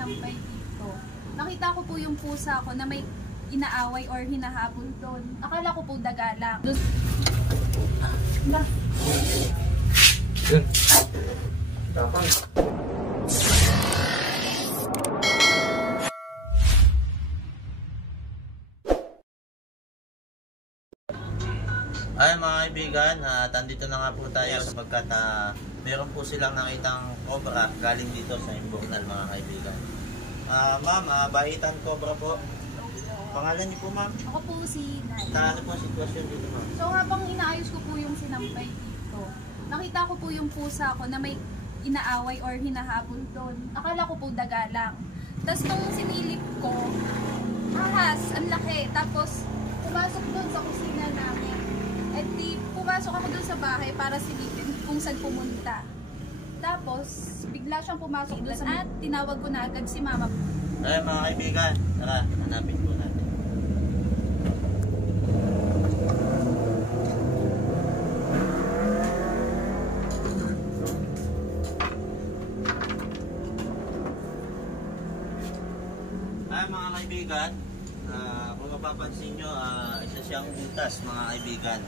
sinampay dito. Nakita ko po yung pusa ko na may inaaway or hinahabol doon. Akala ko po daga lang. Yun. Tapang. Ay mga kaibigan, andito na nga po tayo sapagkat meron po silang nakitang cobra galing dito sa Imburnal mga kaibigan. Ma'am, Baitan Cobra po. Pangalan niyo po ma'am? Ako po si Nay. Ano po ang sitwasyon dito ma'am? So habang inaayos ko po yung sinampay dito, nakita ko po yung pusa ko na may inaaway or hinahabol doon. Akala ko po daga lang. Tapos nung sinilip ko, ahas, ang laki. Tapos pumasok doon sa kusina namin. At di pumasok ako doon sa bahay para silipin kung saan pumunta. Tapos bigla siyang pumasok doon at tinawag ko na agad si mama. Ay mga kaibigan, tara, hanapin po natin. Ay mga kaibigan, kung mapapansin nyo, isa siyang butas mga kaibigan.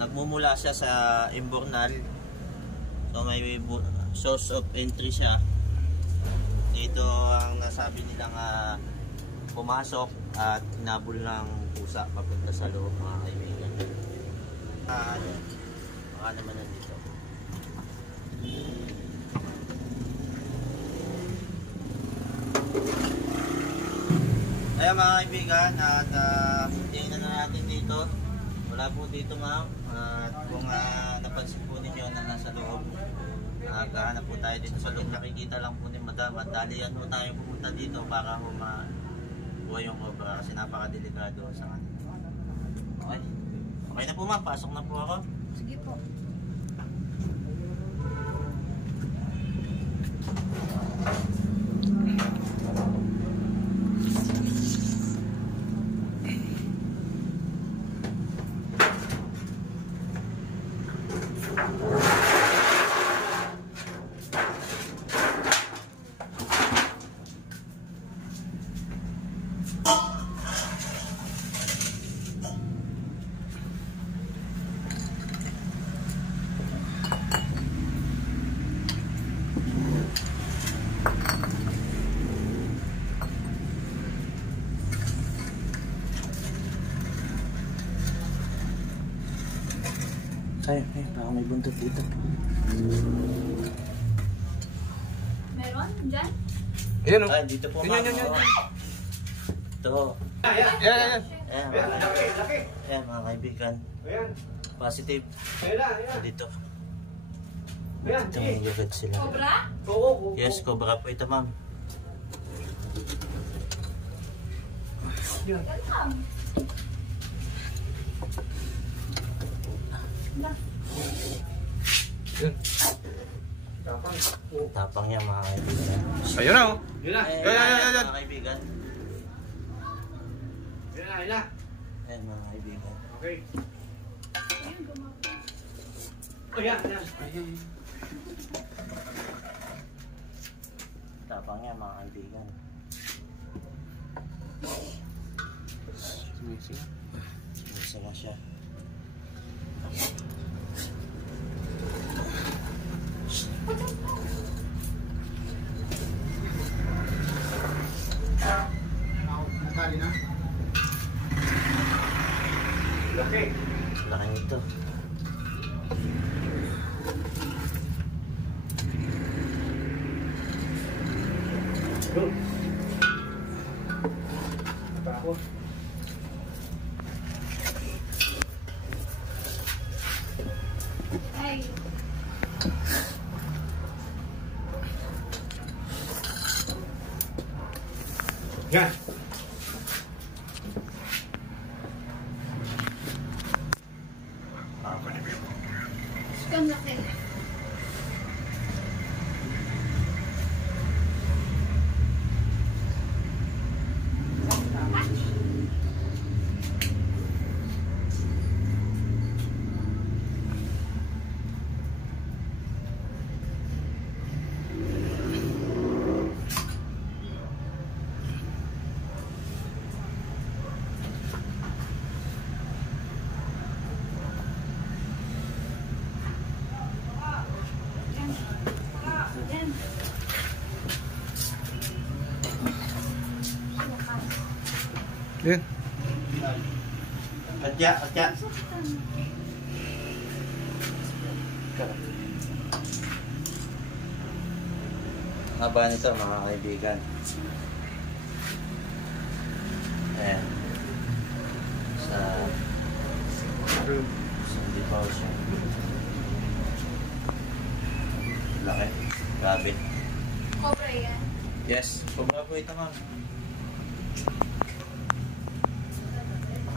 Nagmumula siya sa Imburnal. So may source of entry siya. Dito ang nasabi nilang pumasok at hinabol ng pusa papunta sa loob mga kaibigan. Baka naman nandito. Ayan mga kaibigan, at tingnan na natin dito. Wala po dito ma'am. At kung napansin po ninyo na nasa loob, naghahanap po tayo dito sa loob. Nakikita lang po ni madam at dalian po tayo pumunta dito para makuha yung cobra kasi napakadelikado sa kanila. Okay. Okay na po ma'am, pasok na po ako. Sige po. Ay, baka may buntot dito. Meron? Diyan? Ayan o. Ay, dito po ma'am. Yan. Ito. Ayan. Ayan mga kaibigan. Positive. Dito. Dito may yugad sila. Cobra? Yes, cobra po ito ma'am. Yan lang. Yun. Tapang niya mga kaibigan. Ayun na o. Ayan mga kaibigan. Ayan mga kaibigan. Okay. Tapang niya mga kaibigan. Isa na siya. Laki nito. Ay. Yan. Ang laki. Yan. Atya. Haba nito mga kaibigan. Ayan. Sa dibaw siya. Laki. Grabe. Cobra yan. Yes. Sobra po ito, ma'am.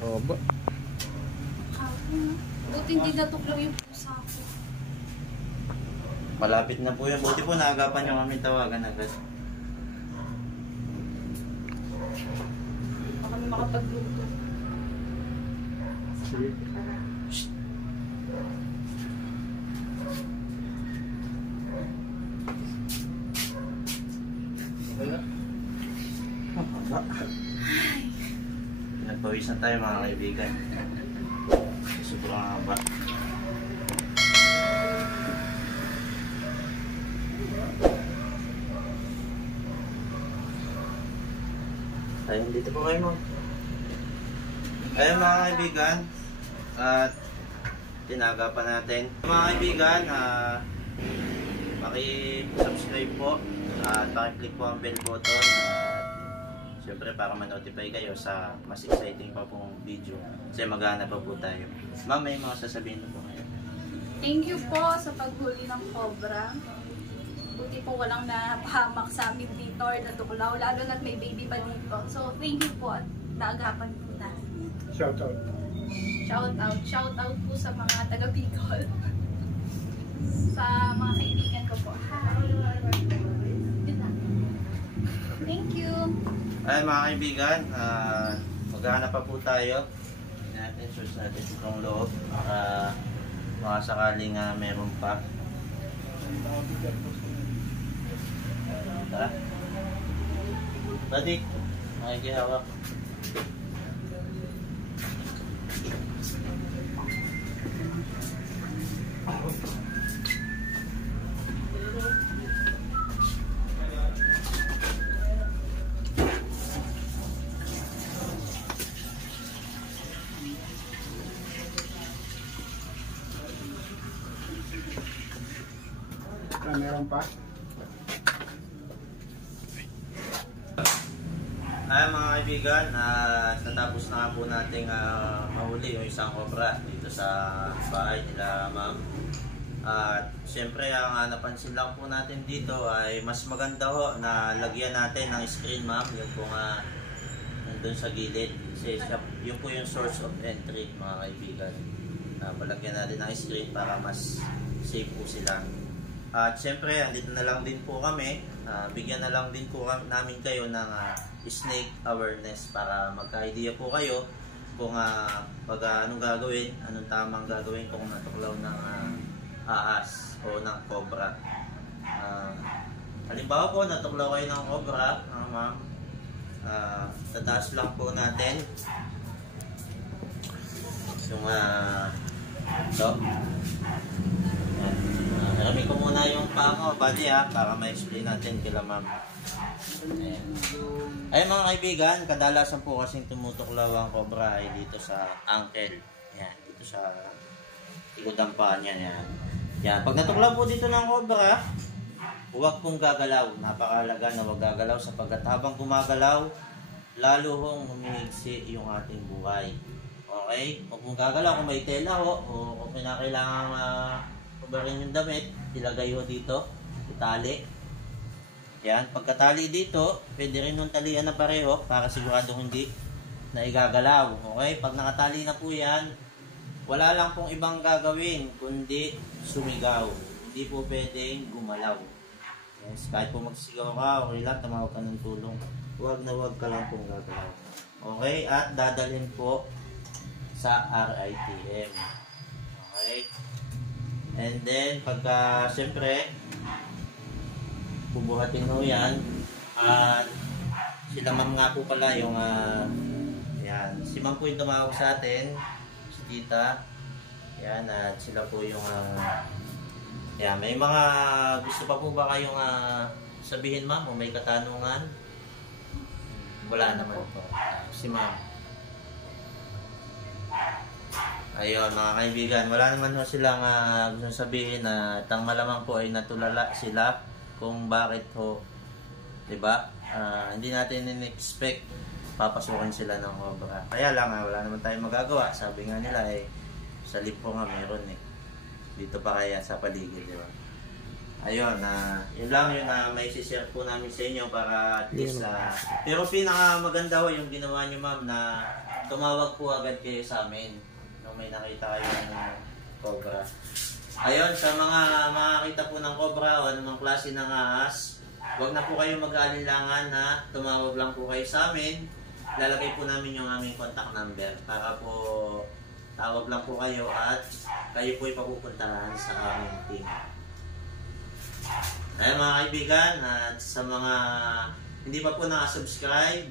Haba. Buti hindi natuklaw yung pusa ko. Malapit na po yan. Buti po naagapan yung aming tawagan agad. Baka kami makapagluto. Sige. Nagpawisan tayo mga kaibigan. Sobrang haba. Ayun, dito po kayo, ma'am. Ayun mga kaibigan, at tinaga pa natin. Mga kaibigan, paki-subscribe po at paki-click po ang bell button. Siyempre para ma-notify kayo sa mas exciting pa pong video. Kasi maghanap pa po tayo. Ma'am, may mga sasabihin po ngayon. Thank you po sa paghuli ng cobra. Buti po walang napahamak sa amin dito or natuklaw, lalo na't may baby pa dito. So, thank you po at naagapan po natin. Shout out. Shout out po sa mga taga Bicol. Sa mga kaibigan ko po. Hi! Yun lang. Thank you! Ayun mga kaibigan, maghahanap pa po tayo. Natin, search natin itong loob. Mga sakaling meron pa. Tara. Buddy, makikihawak. Meron pa? Ay mga kaibigan, natapos na nga po nating mahuli yung isang cobra dito sa bahay nila ma'am. At siyempre ang napansin lang po natin dito ay mas maganda ho na lagyan natin ng screen ma'am, yung po nga nandun sa gilid. Kasi yun po yung source of entry mga kaibigan. Palagyan natin ng screen para mas safe po sila. At siyempre, andito na lang din po kami. Bigyan na lang din po namin kayo ng snake awareness para magka-idea po kayo kung anong gagawin, anong tamang gagawin kung natuklaw ng ahas o ng cobra. Halimbawa po, natuklaw kayo ng cobra, ma'am, tataas lang po natin yung ito. Naramin ko muna yung paa ko, buddy para ma-explain natin kila ma'am. Ayun mga kaibigan, kadalasan po kasing tumutuklaw ang cobra ay dito sa ankle. Yan, dito sa likod ng paa niya. Yan, pag natuklaw po dito ng cobra, huwag pong gagalaw. Napakahalaga na huwag gagalaw sapagkat habang gumagalaw, lalo hong humihigsi yung ating buhay. Okay? Huwag mong gagalaw kung may tela ho, o kung kinakailangan kubarin yung damit, ilagay ho dito, itali. Yan, pagkatali dito, pwede rin yung talian na pareho para sigurado hindi na igagalaw. Okay, pag nakatali na po yan, wala lang pong ibang gagawin kundi sumigaw. Hindi po pwedeng gumalaw. Yes, kahit po magsigaw ka, okay lang, tumawag ka ng tulong. Huwag na huwag ka lang pong gagalaw. Okay, at dadalhin po sa RITM. Okay. And then, pagka, siyempre, bubuhatin mo yan. At sila ma'am nga po pala yung, yan. Si ma'am po yung tumawag sa atin. Si tita. Yan, at sila po yung, yan. May mga gusto pa po ba kayong sabihin ma'am o may katanungan? Wala naman po. Si ma'am. Ayun mga kaibigan, wala naman ho silang gusto sabihin na tang malamang po ay natulala sila kung bakit ho, 'di ba? Hindi natin in-expect papasukin sila ng cobra. Kaya lang wala naman tayong magagawa. Sabi nga nila sa lipo nga meron dito pa kaya sa paligid, 'di ba? Ayun, yun lang yung may share po namin sa inyo para at least pero pinaka maganda ho yung ginawa niyo ma'am na tumawag po agad kayo sa amin nung may nakita kayo ng cobra. Ayun, sa mga makakita po ng cobra o anumang klase ng ahas, huwag na po kayo mag-aalinlangan na tumawag lang po kayo sa amin. Lalagay po namin yung aming contact number para po tawag lang po kayo at kayo po ipapupuntahan sa aming team. Ayun mga kaibigan, at sa mga hindi pa po nakasubscribe,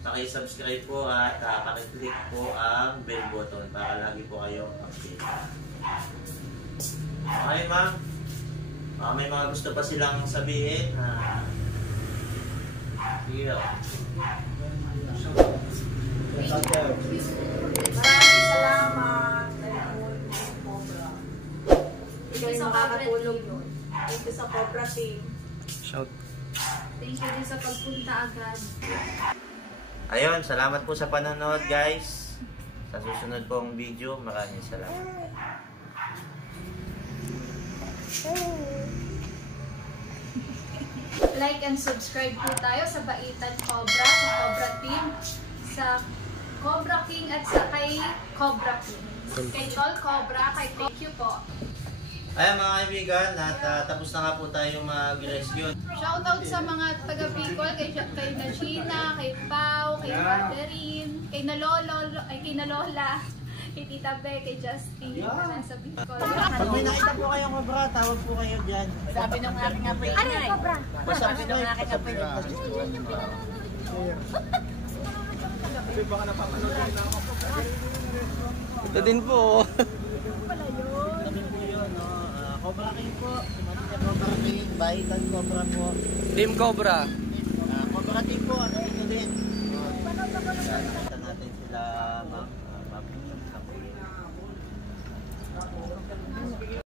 paki-subscribe po at paki-click po ang bell button para lagi po kayo update. Okay ma'am, may mga gusto pa silang sabihin. Sige. Maraming salamat. Ikaw yung nakakatulog nun. Thank you sa Cobra Team. Shout. Thank you din sa pagpunta agad. Ayun, salamat po sa panonood guys. Sa susunod pong video, maraming salamat. Like and subscribe po tayo sa Baitan Cobra, sa Cobra Team, sa Cobra King at sa kay Cobra King. Kay Tol Cobra, kay thank you po. Ayan mga kaibigan, at tapos na nga po tayo mag-rescue. Shoutout sa mga taga Bicol, kay Nachina, kay Pau, kay Catherine, kay Lola, kay Tita Be, kay Justin, na nasa Bicol. Pag may nakita po kayong cobra, tawag po kayo dyan. Sabi ng aking apoy. Ano yung Cobra? Sabi ng aking apoy. Ito din po. Sabi po yun, no? Cobra King po. Simatika Cobra King, Baitan Cobra po. Team Cobra. Cobra Team po, ano dito din. Nakita natin sila, ma'am.